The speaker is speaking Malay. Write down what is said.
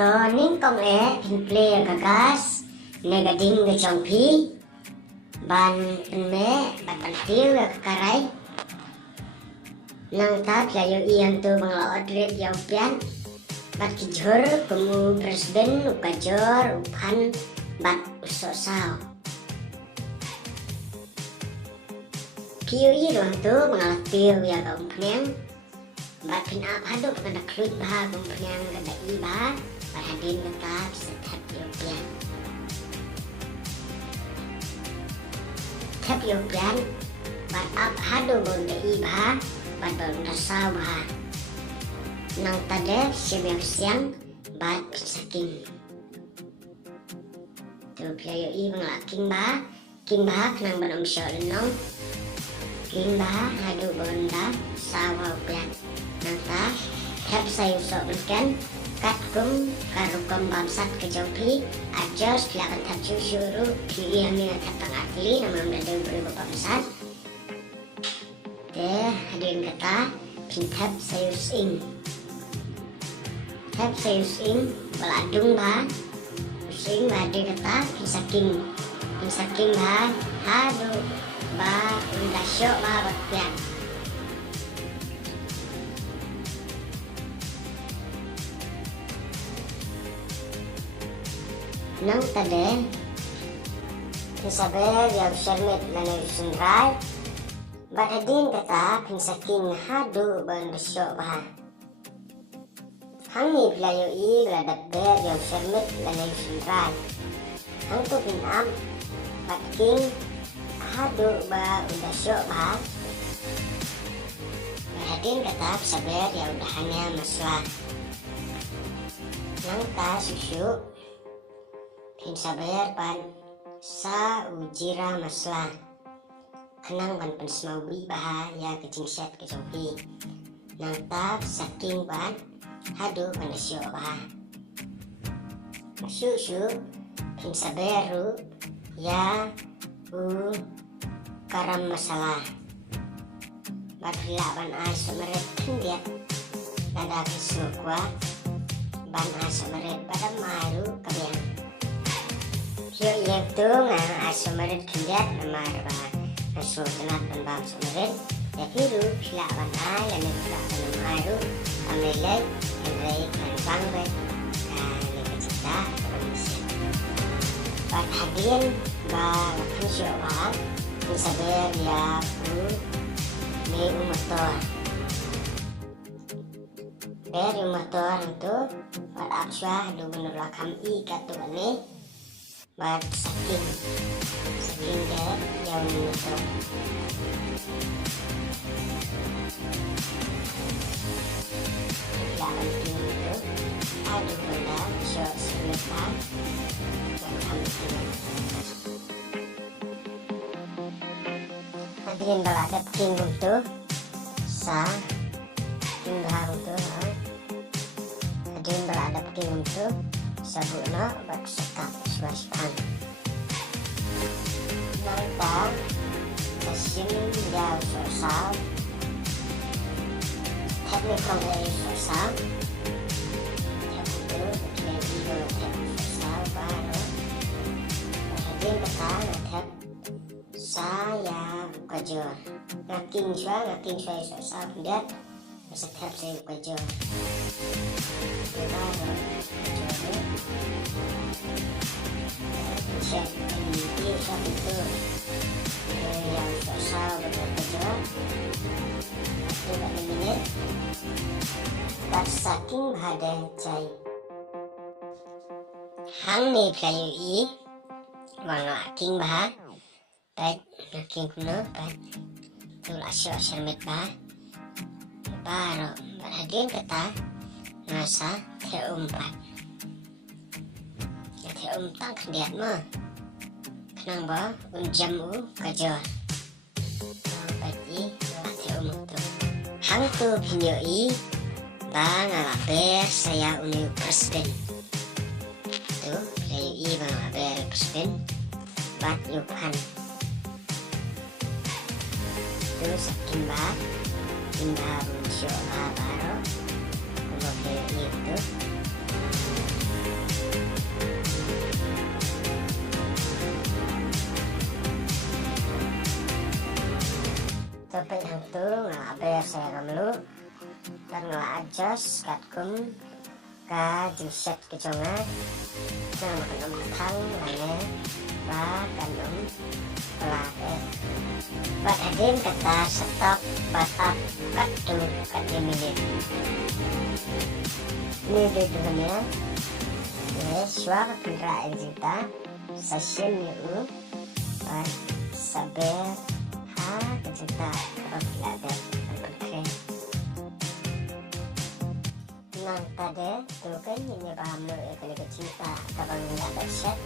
Toning kong play gagas negading ga chongpi ban me batan tiu ga karai nang ta playo ian tu bangla odret yang pian bat kijur kumu presiden ukajor upan bat usosao kiu i ruang tu bangla tiu ya ga umpnyang bat pin ap hadu kana klut bah umpnyang ga da i bah hadin tetap setap yopian tap yopian bat ap hadu bonda iba bat bonda sawah nang tade siang bat saking tu playo i bang king ba kenang banam sholong king ba hadu bonda sawah pian nang ta tap sayu sok kan kat kum karukum bamsat ke jauhi ajos silakan tap syuru pilihnya tentang atli nama menjadi beri bamsat deh hadirin kata pintap sayus ing tap sayus ing beladung bah using hadirin kata pisaking bah hadu bah undasyo bah bakpian nang tade saber yang sermet lana sundrai badadin kata pinsaking hadu ban besyo bah hangi playo i beladat ber yang sermet lana sundrai hang tu pinam batking hadu ba undasyo bah badadin kata saber yang udahannya masalah nang ta susu Pin sabar pan sa ujira masla kenang pan pensmawi bahaya kecing set kecompi nang tap saking pan hadu pan syo bah syu pin sabaru ya u karam masalah badla ban asmeret dia dada kisukwa ban asmeret pada maru kabian yo yang tu ngang asmaret kendiat namar bah nasu tenat bam samaret ya kiru pila ban ai la ne pila ban maru amelai endai kan bang be ne kecita permisi bat hadin ba kusyo ba saber ya pu ne umator dari umator itu bat apsya do benur lakam i katu ne bat saking deh jauh itu lawan itu ada benda short sebentar dan kami hadirin baladat king untuk sa king baru tu hadirin baladat king untuk sabuna bat sekap swastan nanta kasim jauh sosal teknikal dari sosal itu jadi sosal baru hadirin kata ngetep saya kajor ngaking saya sosal tidak bersekap saya kajor siap ini siap itu yang sosal bekerja itu bagi minit bat saking hada cai hang ni playu i wanga king bah bat king kuno bat tu asyo sermet bah baru berhadirin kata nasa teumpat tang kendiat mah kenang ba jamu kajor bagi latih tu hang tu pinyoi ba ngalaber saya uni presiden tu pinyoi ba ngalaber presiden bat yupan tu sakin ba tinda bunsyo ba baro kalau pinyoi tu tu ngaber saya ramlu dan ngelajos katkum ka juset kejonga nang makan thang lane ba kan pelate bat hadin kata stop bat up kat tu kat 5 minit ini dia dunia ya suara kendaraan kita session yu saber ha kita apabila ada berkait nang tadi tu kan ini paham lo kalau cinta kapan nggak berset